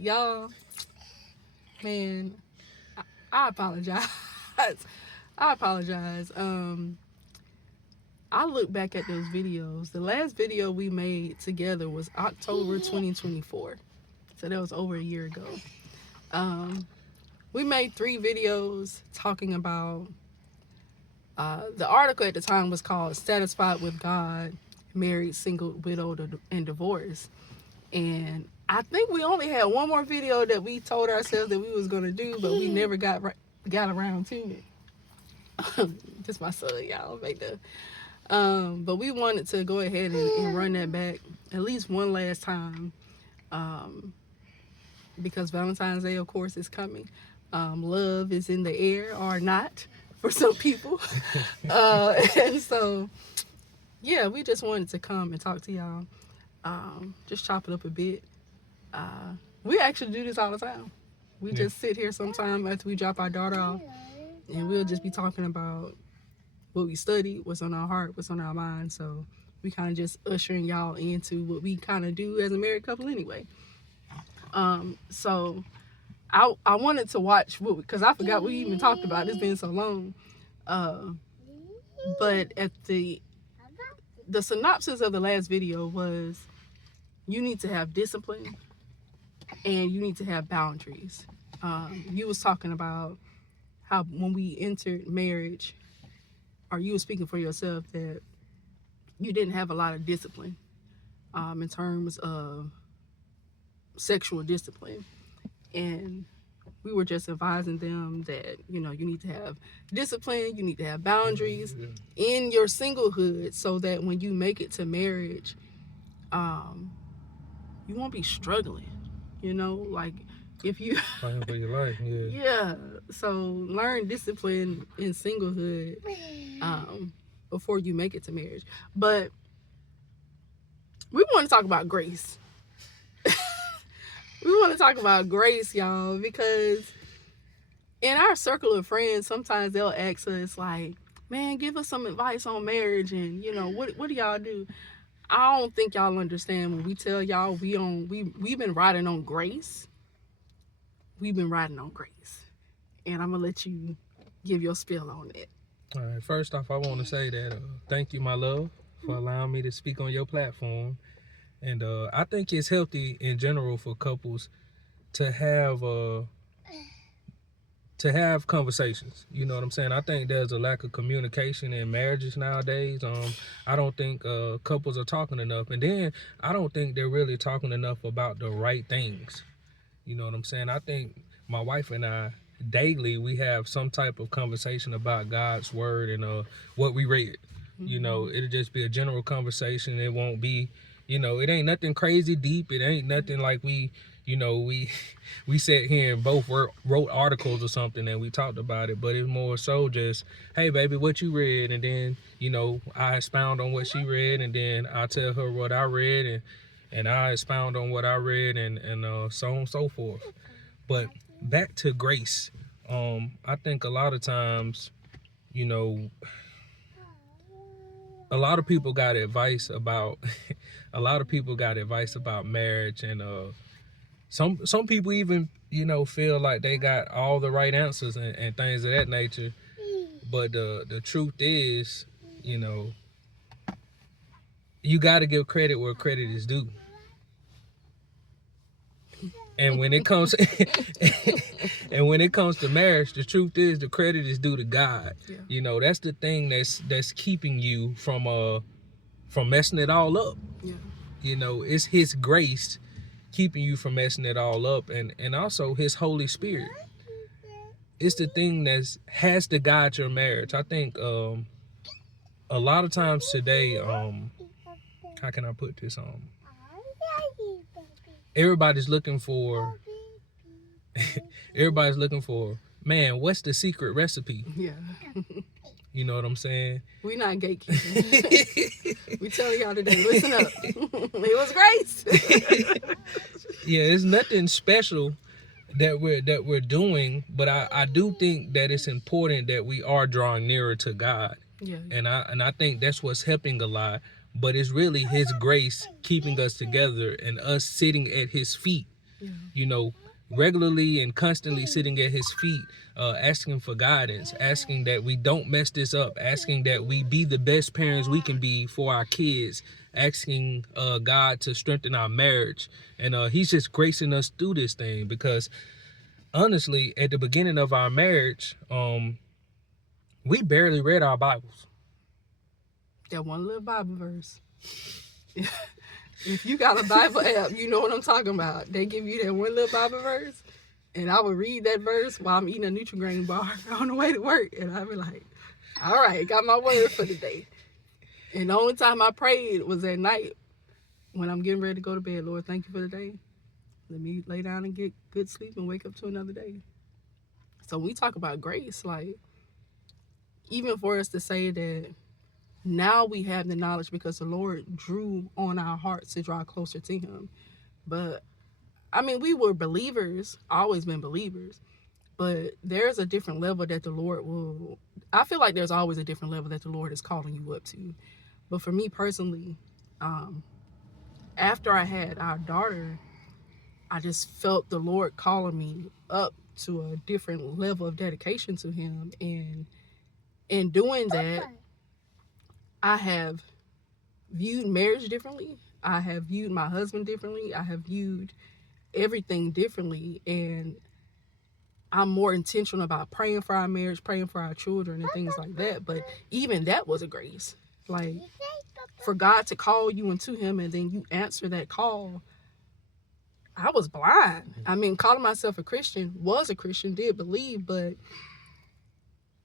Y'all, man, I apologize. I apologize. I look back at those videos. The last video we made together was October 2024. So that was over a year ago. We made 3 videos talking about the article at the time was called Satisfied with God, Married, Single, Widowed, and Divorced. And I think we only had one more video that we told ourselves that we was going to do, but we never got around to it. Just my son, y'all. Make the but we wanted to go ahead and run that back at least one last time, because Valentine's Day, of course, is coming. Love is in the air, or not, for some people. And so, yeah, we just wanted to come and talk to y'all, just chop it up a bit. We actually do this all the time. We just sit here sometime after we drop our daughter off, and we'll just be talking about what we studied, what's on our heart, what's on our mind. So we kind of just ushering y'all into what we kind of do as a married couple anyway. So I wanted to watch, because I forgot we even talked about it. It's been so long. But at the synopsis of the last video was, you need to have discipline and you need to have boundaries. You was talking about how when we entered marriage, or you were speaking for yourself, that you didn't have a lot of discipline in terms of sexual discipline. And we were just advising them that, you need to have discipline, you need to have boundaries in your singlehood, so that when you make it to marriage, you won't be struggling, like if you fighting for your life. Yeah, so learn discipline in singlehood before you make it to marriage. But we want to talk about grace. We want to talk about grace, y'all, because in our circle of friends, sometimes they'll ask us like, man, give us some advice on marriage, and what do y'all do? I don't think y'all understand when we tell y'all we've been riding on grace. We've been riding on grace. And I'm going to let you give your spiel on it. All right. First off, I want to say that thank you, my love, for allowing me to speak on your platform. And I think it's healthy in general for couples to have conversations. You know what I'm saying? I think there's a lack of communication in marriages nowadays. I don't think couples are talking enough. And then I don't think they're really talking enough about the right things. You know what I'm saying? I think my wife and I, daily, we have some type of conversation about God's word and what we read. Mm-hmm. It'll just be a general conversation. It won't be, it ain't nothing crazy deep. It ain't nothing like we sat here and both wrote articles or something and we talked about it. But it's more so just, hey, baby, what you read? And then, I expound on what she read, and then I tell her what I read, and I expound on what I read, and so on and so forth. But back to grace. I think a lot of times, a lot of people got advice about marriage, and some people even, feel like they got all the right answers and things of that nature. But the truth is, you got to give credit where credit is due. And when it comes to marriage, the truth is the credit is due to God. Yeah. That's the thing that's keeping you from messing it all up. Yeah. It's His grace keeping you from messing it all up, and also His Holy Spirit. It's the thing that has to guide your marriage. I think a lot of times today, how can I put this on? Everybody's looking for, man, what's the secret recipe? Yeah. You know what I'm saying? We're not gatekeeping. We tell y'all today, listen up. It was grace. Yeah, it's nothing special that we're doing, but I do think that it's important that we are drawing nearer to God. Yeah. And I think that's what's helping a lot. But it's really His grace keeping us together and us sitting at His feet You know, regularly and constantly sitting at his feet, asking for guidance, asking that we don't mess this up, asking that we be the best parents we can be for our kids, asking God to strengthen our marriage. And he's just gracing us through this thing, because honestly, at the beginning of our marriage, we barely read our Bibles. That one little Bible verse. If you got a Bible app, you know what I'm talking about. They give you that one little Bible verse, and I would read that verse while I'm eating a Nutri-Grain bar on the way to work, and I'd be like, all right, got my word for the day. And the only time I prayed was at night when I'm getting ready to go to bed. Lord, thank you for the day. Let me lay down and get good sleep and wake up to another day. So when we talk about grace, like, even for us to say that now we have the knowledge because the Lord drew on our hearts to draw closer to him. But I mean, we were believers, always been believers, but there's a different level that the Lord will, I feel like there's always a different level that the Lord is calling you up to. But for me personally, after I had our daughter, I just felt the Lord calling me up to a different level of dedication to him. And in doing that, I have viewed marriage differently. I have viewed my husband differently. I have viewed everything differently. And I'm more intentional about praying for our marriage, praying for our children and things like that. But even that was a grace. Like, for God to call you into him and then you answer that call. I was blind. I mean, calling myself a Christian, was a Christian, did believe, but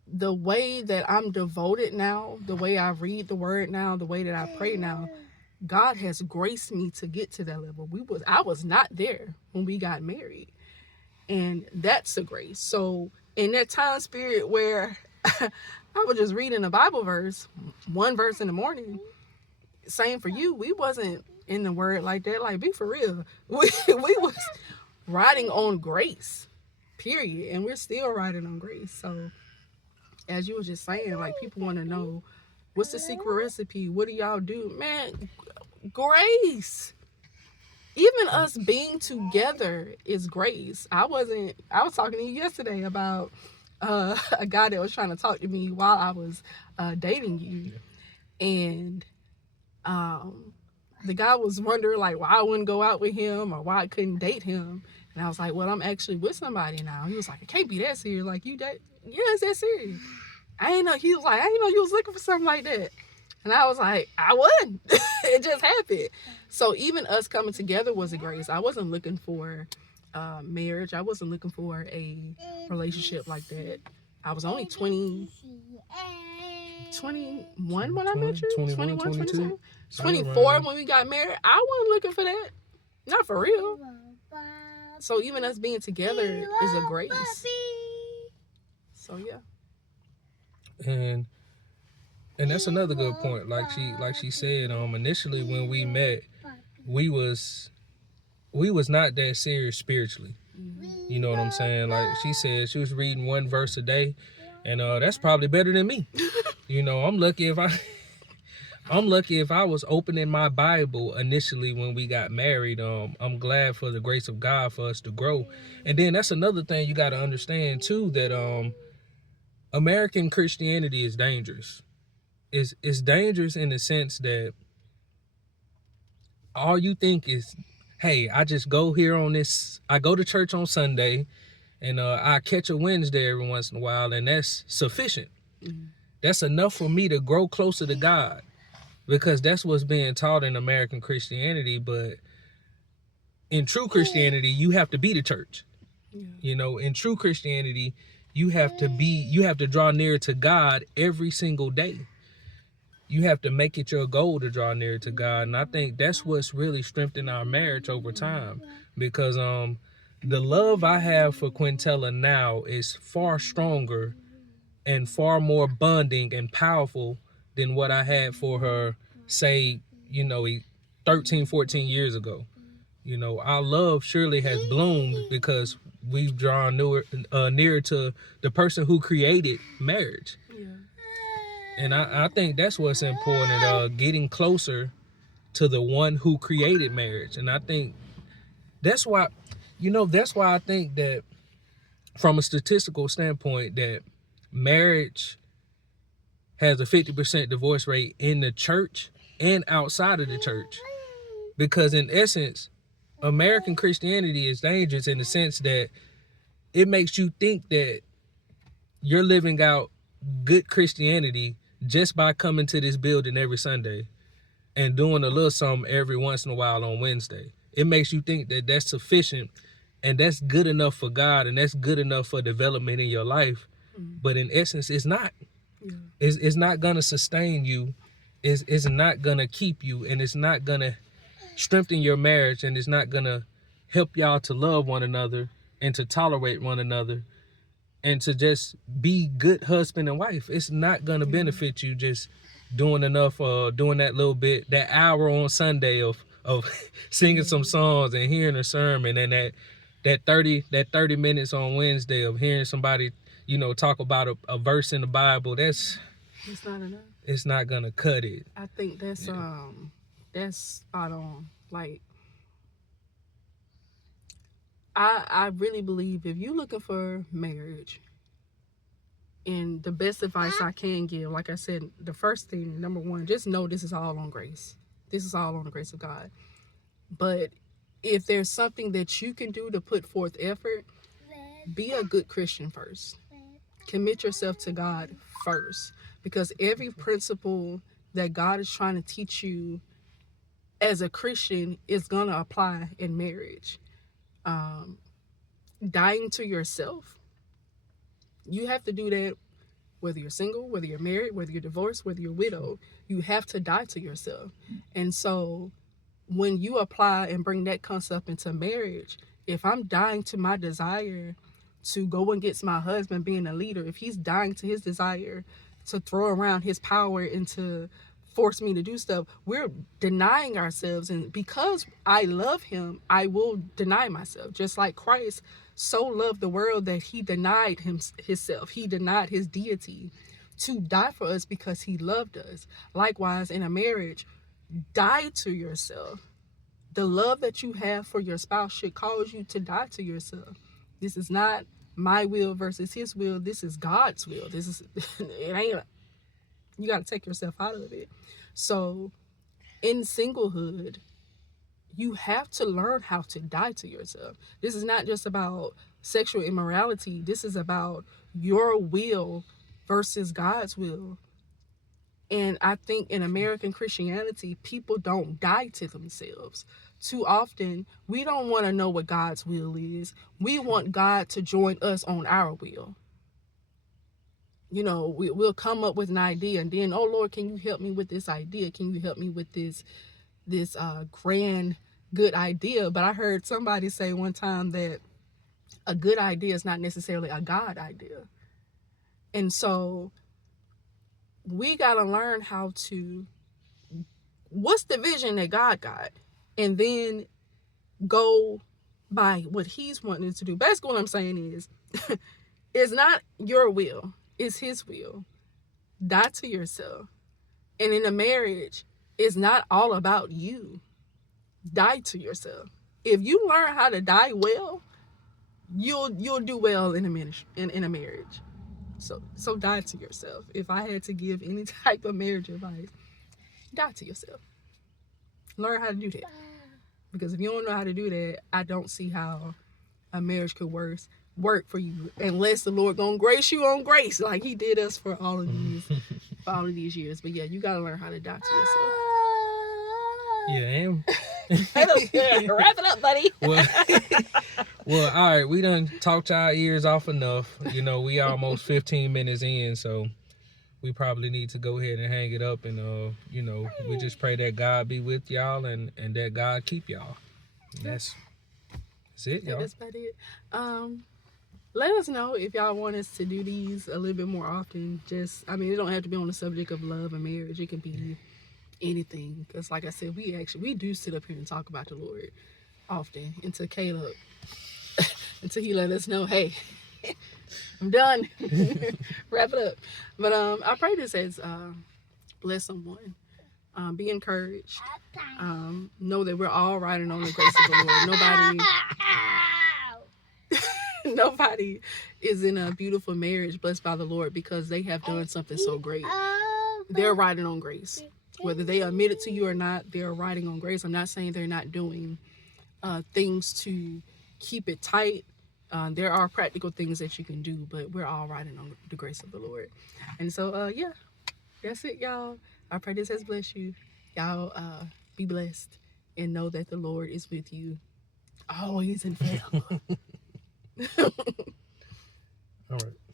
the way that I'm devoted now, the way I read the word now, the way that I pray now, God has graced me to get to that level. I was not there when we got married. And that's a grace. So in that time period where I was just reading a Bible verse, one verse in the morning, same for you, we wasn't in the word like that. Like, be for real. We was riding on grace, period. And we're still riding on grace. So as you were just saying, like, people want to know, what's the secret recipe? What do y'all do? Man, grace. Even us being together is grace. I was talking to you yesterday about a guy that was trying to talk to me while I was dating you. And the guy was wondering, like, why I wouldn't go out with him or why I couldn't date him. And I was like, well, I'm actually with somebody now. He was like, it can't be that serious. Like, you date? Yeah, it's that serious. I didn't know. He was like, I didn't know you was looking for something like that. And I was like, I wouldn't. It just happened. So even us coming together was a grace. I wasn't looking for marriage. I wasn't looking for a relationship like that. I was only 21 when I met you. 21, 22. 24 when we got married. I wasn't looking for that. Not for real. So even us being together is a grace. So yeah. And that's another good point. Like she said, initially when we met, we was not that serious spiritually. You know what I'm saying? Like she said, she was reading one verse a day, and that's probably better than me. You know, I'm lucky if I was opening my Bible initially when we got married. I'm glad for the grace of God for us to grow. And then that's another thing you got to understand too, that American Christianity is dangerous. It's dangerous in the sense that all you think is, hey, I just go here on this, I go to church on Sunday, and I catch a Wednesday every once in a while, and that's sufficient. Mm-hmm. That's enough for me to grow closer to God, because that's what's being taught in American Christianity. But in true Christianity, you have to be the church. Yeah. You know, in true Christianity, you have to draw near to God every single day. You have to make it your goal to draw near to God. And I think that's what's really strengthened our marriage over time. Because the love I have for Quintella now is far stronger and far more bonding and powerful than what I had for her, say, 13, 14 years ago. You know, our love surely has bloomed because we've drawn nearer to the person who created marriage. Yeah. And I think that's what's important, getting closer to the one who created marriage. And I think that's why that's why I think that from a statistical standpoint that marriage has a 50% divorce rate in the church and outside of the church. Because in essence, American Christianity is dangerous in the sense that it makes you think that you're living out good Christianity just by coming to this building every Sunday and doing a little something every once in a while on Wednesday. It makes you think that that's sufficient and that's good enough for God and that's good enough for development in your life. But in essence, it's not. Yeah. It's not going to sustain you. It's not going to keep you, and it's not going to strengthen your marriage, and it's not going to help y'all to love one another and to tolerate one another and to just be good husband and wife. It's not going to benefit you just doing enough, doing that little bit, that hour on Sunday of singing some songs and hearing a sermon, and that 30 minutes on Wednesday of hearing somebody, talk about a verse in the Bible. It's not enough. It's not gonna cut it. I think that's spot on. Like, I really believe if you're looking for marriage, and the best advice I can give, like I said, the first thing, number one, just know this is all on grace. This is all on the grace of God. But if there's something that you can do to put forth effort, be a good Christian first. Commit yourself to God first. Because every principle that God is trying to teach you as a Christian is going to apply in marriage. Dying to yourself, you have to do that whether you're single, whether you're married, whether you're divorced, whether you're widowed. You have to die to yourself. And so when you apply and bring that concept into marriage, if I'm dying to my desire to go against my husband being a leader, if he's dying to his desire to throw around his power and to force me to do stuff, we're denying ourselves. And because I love him, I will deny myself. Just like Christ so loved the world that he denied himself. He denied his deity to die for us because he loved us. Likewise, in a marriage, die to yourself. The love that you have for your spouse should cause you to die to yourself. This is not my will versus his will. This is God's will. This is, it ain't, you got to take yourself out of it. So in singlehood, you have to learn how to die to yourself. This is not just about sexual immorality. This is about your will versus God's will. And I think in American Christianity, people don't die to themselves. Too often, we don't want to know what God's will is. We want God to join us on our will. We'll come up with an idea and then, oh Lord, can you help me with this idea? Can you help me with this grand, good idea? But I heard somebody say one time that a good idea is not necessarily a God idea. And so we got to learn how to, what's the vision that God got? And then go by what he's wanting to do. Basically what I'm saying is, it's not your will, it's his will. Die to yourself. And in a marriage, it's not all about you. Die to yourself. If you learn how to die well, you'll do well in a marriage. So die to yourself. If I had to give any type of marriage advice, die to yourself. Learn how to do that. Because if you don't know how to do that, I don't see how a marriage could work for you unless the Lord gonna grace you on grace like he did us for all of these years. But yeah, you gotta learn how to die to yourself. Yeah, Wrap it up, buddy. Well, all right, we done talked our ears off enough. We almost 15 minutes in, so we probably need to go ahead and hang it up. And we just pray that God be with y'all and that God keep y'all. And that's it, y'all. That's about it. Let us know if y'all want us to do these a little bit more often. It don't have to be on the subject of love and marriage. It can be anything. Because like I said, we do sit up here and talk about the Lord often until Caleb, until he let us know, hey, I'm done. Wrap it up. But I pray this has blessed someone. Be encouraged. Know that we're all riding on the grace of the Lord. Nobody is in a beautiful marriage blessed by the Lord because they have done something so great. They're riding on grace. Whether they admit it to you or not, they're riding on grace. I'm not saying they're not doing things to keep it tight. There are practical things that you can do, but we're all riding on the grace of the Lord. And so, yeah, that's it, y'all. I pray this has blessed you. Y'all be blessed and know that the Lord is with you always and forever. All right.